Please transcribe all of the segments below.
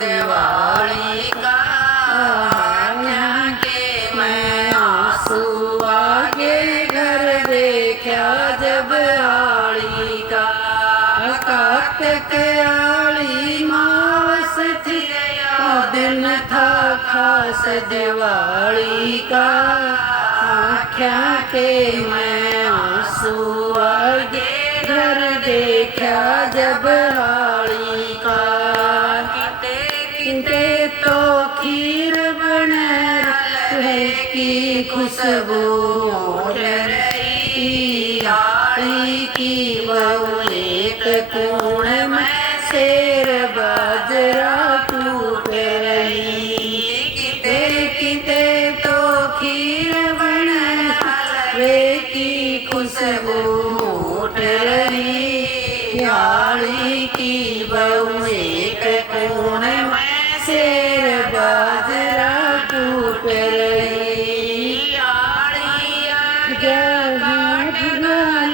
दिवाली का। क्या के मैं आंसू आगे घर देखा जब आली का। कार्तिक आली मावस थी दिन था खास दिवाली का। आँखा के मैं आंसू आगे घर देखा जब आली का। किते किते तो खीर बने रहे की खुशबू मोर रही। आली की बहू एक कूण में शेर बाजरा टूट रही। किते किते तो खीर बने रहे की खुशबू मोट रही। आली की बहू एक कोण में शेर बाजरा टूट रही। आली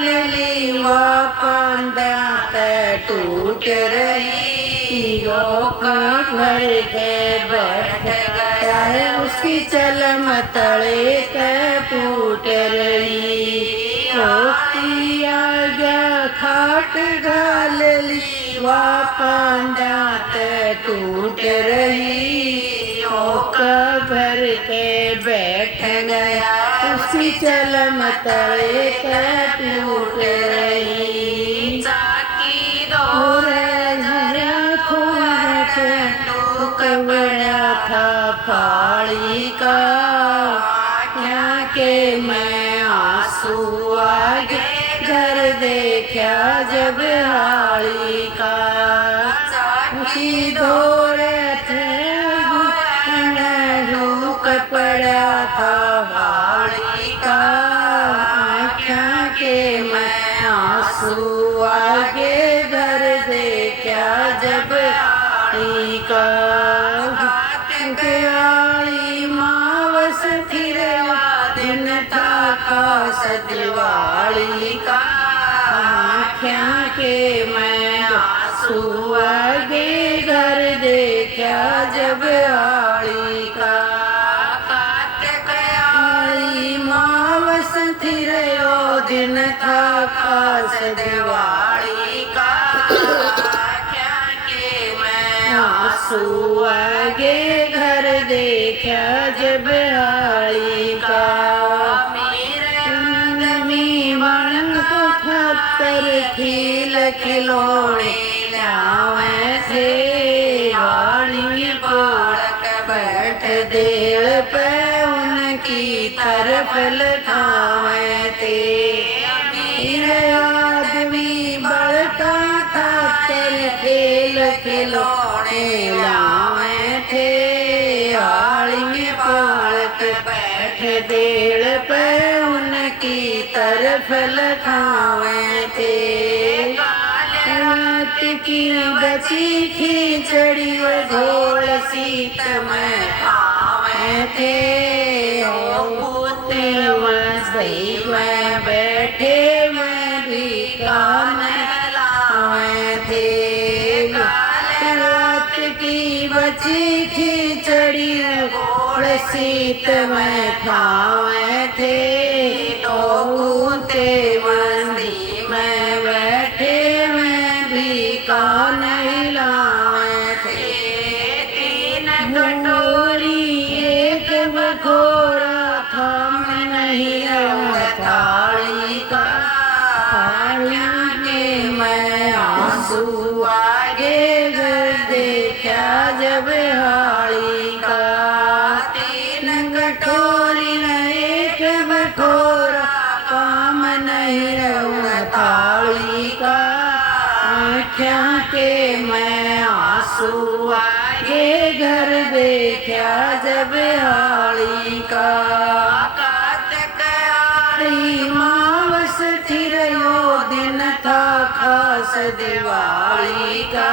गली वा पांदा टूट रही। घर के बैठ गया उसकी चलम तले के फूट रही। गया खाट गाल ली वा पांदा टूट रही। भर के बैठ गया उसकी चलम तले के टूट रही। चाकी दौर बड़ा था फाड़ी का। क्या के मैं आंसू आगे घर देखा जब हाली का। की दौरे थे पड़ा था हाली का। क्या के मैं आंसू आगे घर देखा जब हाली का। आली मावस फिर दिन था खास दिवाली का। क्या के मैं आंसू आगे घर देखा जब आली का। आली मावस फिर दिन था खास दिवाली का। आंसू आगे घर देखा जब आली का। बन को खतर खिल खिलौने लावे थे। आली बालक बैठ देड़ पे उनकी तरफ लठावे थे। आदमी बढ़ता था तेरे खेल खिलौने लावे थे। आली बालक बैठ देड़ पे उनकी तरफ लखावे थे। रात की बची खिचड़ी घोल सीत में खावे थे। पोते मस्ती में बैठे में भी कान लावे थे। रात की बची खिचड़ी घोल सीत में खावे थे। पोते मस्ती में बैठे में भी कान हिलावे थे। तीन कटोरी एक बखोरा था नहीं थाली का। के मैं आंसू आगे घर देखा जब हाली का। तीन कटोरी एक बखोरा काम नहीं थाली का। क्या के मैं आंसू आगे घर देखा जब हाली का। कार्तिक आली मावस फिर दिन था खास दिवाली का।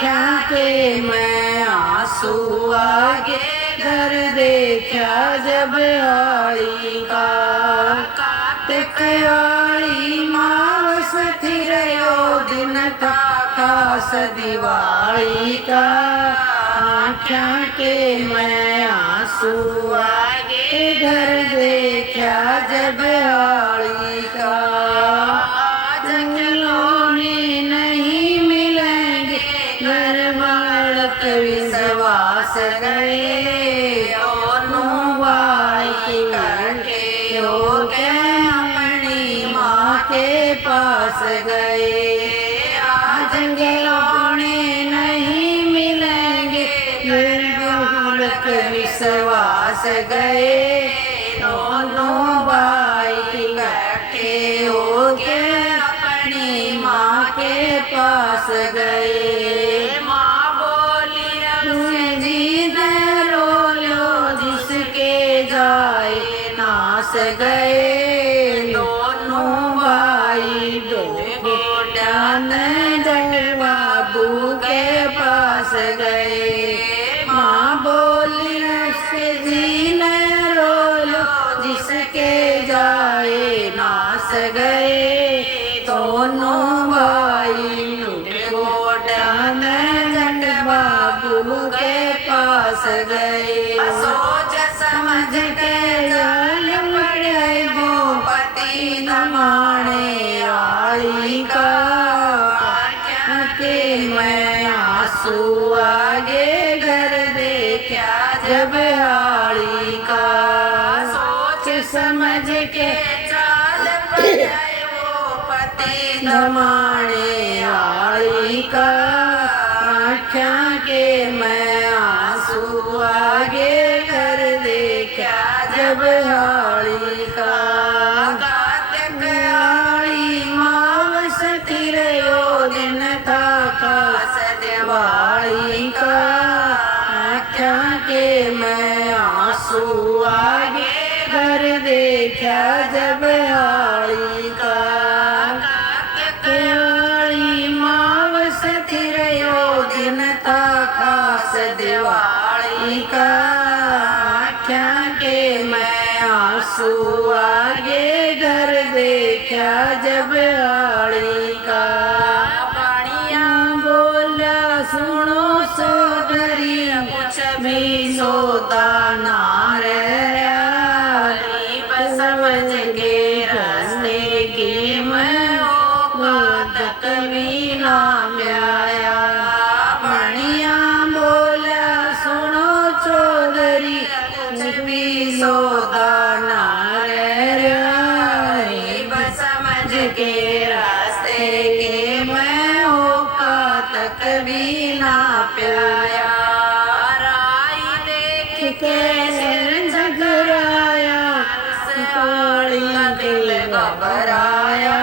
क्या के मैं आंसू आगे घर देखा जब हाली का। कार्तिक आली मावस फिर दिन था खास दिवाली का, आँखों के मैं आंसू आगे घर देखा जब हाली का। आज खिलौने नहीं मिलेंगे घर बालक विश्वास गए, दोनों भाई इकट्ठे हो के अपनी माँ के पास गए। आज खिलौने नहीं मिलेंगे घर बालक विश्वास गए, दोनों भाई इकट्ठे हो के अपनी माँ के पास गए। माँ बोली तुझे जीत रो लो जिसके जाए नास गए, दोनों भाई डर बाबू के पास गए। माँ बोली उसके जीने रो लो जिसके जाए नास गए, दोनों भाई जट बाबू के पास गए। सोच समझ के जाल पड़े भूपति दमाने आली का, के मैं आंसू आगे घर देखा जब हाली का। सोच समझ के जाल पड़े भूपति दमाने आली का, आँखों के मैं आंसू आगे घर देखा जब हाली का। कार्तिक आली मावस तिरयो दिन था खास दिवाली का, आँखों के मैं आंसू आगे घर देखा जब हाली का। दिन था खास दिवाली का, आँखों के मैं आंसू आगे घर देखा जब हाली का। पानिया बोला सुनो सोदरी कुछ भी सोता ना रहा, समझ के रास्ते की मैं तक भी ना आया। सोदा ना समझ के रास्ते के मैं होका तक भी ना प्याया। राई देख के सिर झगराया, काली दिल घबराया,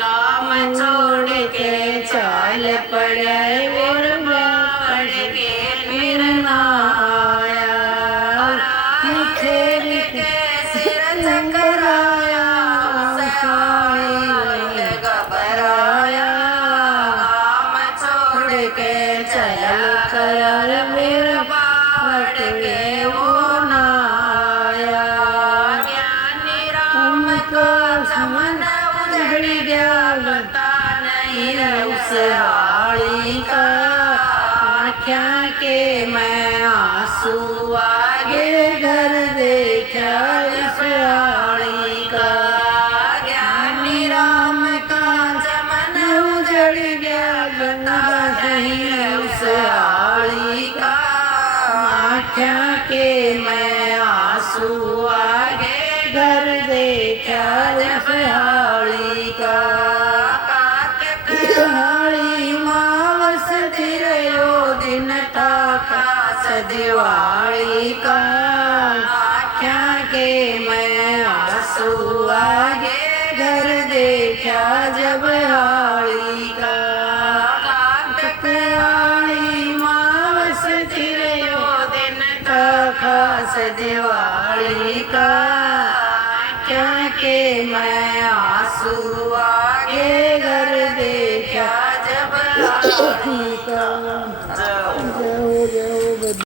गाँव छोड़ के चाल पड़े और पढ़ के फिर ना आया। घबराया, गाँव छोड़ के चल कर मेरा बाट के वो ना आया। ज्ञानी राम का समन उजड़ गया, बता नहीं उस हाली का, आँखों के मैं आंसू आगे घर देखा इस हाली का। ज्ञानी राम का चमन उजड़ गया, बता नहीं उस हाली का, आँखों के मैं आंसू आगे घर देखा इस हाली का। हाली मावस तिरयो दिन था खास दिवाली का, आँखों के मैं आंसू आगे घर देखा जब हाली का। हाली मावस तिरयो दिन था खास दिवाली का, आँखों के मैं आंसू आगे घर देखा जब हाली का।